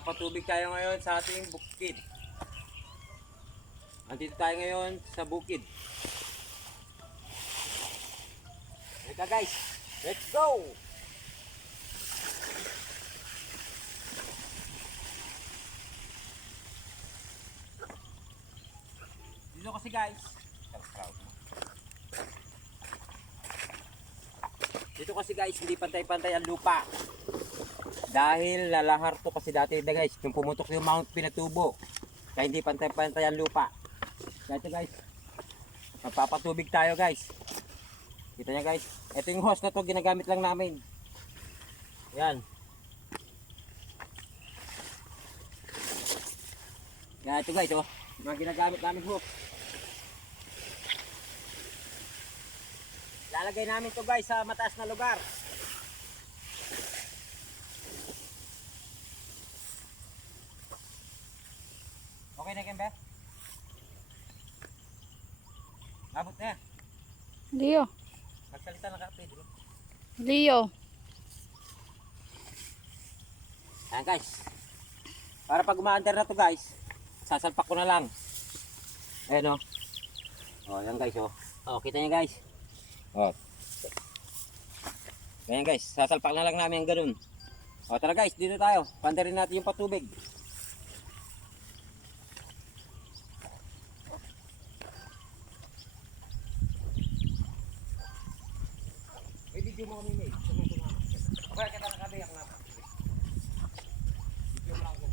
Magpapatubig tayo ngayon sa ating bukid. Andito tayo ngayon sa bukid. Teka guys, let's go! Dito kasi guys, dito kasi guys, hindi pantay-pantay ang lupa. Dahil lalahar to kasi dati na guys, nung pumutok yung Mount Pinatubo. Kaya hindi pantay-pantay ang lupa. Kaya ito guys, magpapatubig tayo guys. Kita nyo guys, ito yung hose na to, ginagamit lang namin. Yan. Yan ito guys, oh, mga ginagamit namin hose. Lalagay namin to guys sa mataas na lugar. Okay na Kembe? Abot na yan. Leo. Magsalita na ka Pedro. Leo. Ayan guys. Para pag umaandar na to guys, sasalpak ko na lang. Ayan o. O yan guys o. O kita nyo guys. O. Ayan guys, sasalpak na lang namin ang ganun. O tara guys, dito tayo. Pandarin natin yung patubig. May video mo kami mate. Okay, kita nakabiyak na. Video mo lang ako.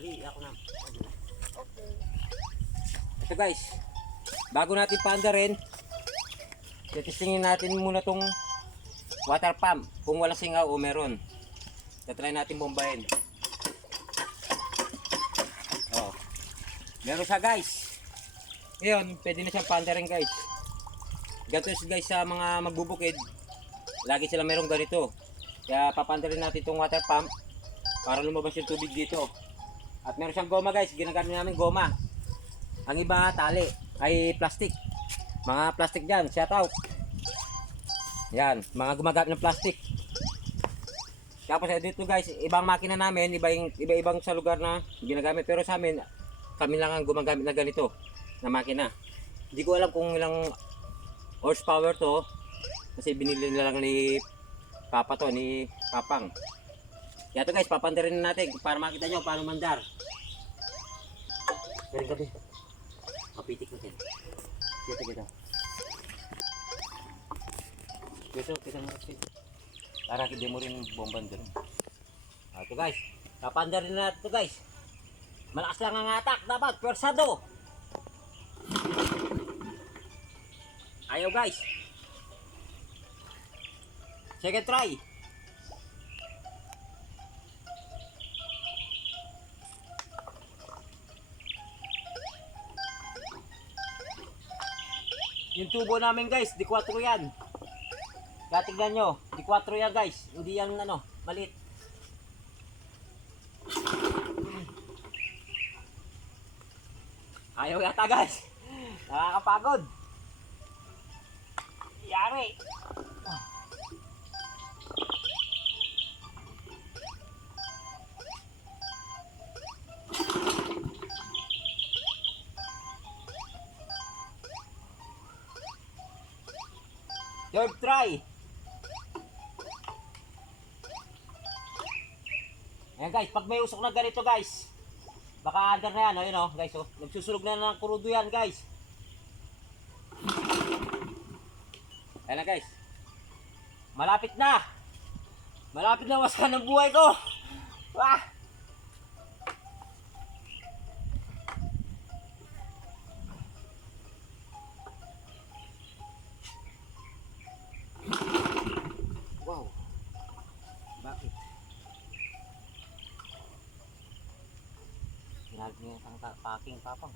Ali, ako na. Okay. Ito guys, bago natin paandarin, testingin natin muna tong water pump. Kung walang singaw o meron. Tatry natin bombahin. Oh. Meron siya guys. Ngayon, pwede na siyang paandarin guys. Ganito guys sa mga magbubukid, lagi sila merong ganito. Kaya papandarin natin itong water pump para lumabas yung tubig dito. At meron siyang goma guys, ginagamit namin goma. Ang iba tali ay plastic. Mga plastic dyan, shout out. Yan, mga gumagamit ng plastic. Tapos dito guys, ibang makina namin, iba-ibang sa lugar na ginagamit. Pero sa amin, kami lang ang gumagamit na ganito na makina. Hindi ko alam kung ilang horsepower to kasi binili na lang ni Papa to, ni Papang. Kaya ito guys, papandarin na natin para makita nyo paano mandar. Galing gabi. Mapitik natin. Kita. Kita mo kasi. Para hindi mo rin bomban doon. Ito guys, papandarin na ito guys. Malakas lang ang atak, dapat pwersado. Ayaw guys. Second try. Yung tubo namin guys, di 4 yan. Tignan nyo, di 4 yan guys. Hindi yan ano, maliit. Ayaw yata guys. Nakakapagod. Yari. Third try. Ayan guys, pag may usok na ganito guys, baka under na yan, ayun o guys, oh, nagsusunog na ng kurudo yan guys. Ayan na guys, malapit na wasan ng buhay ko. Wah! Wow, bakit? Ginagawa niya ang packing Papang.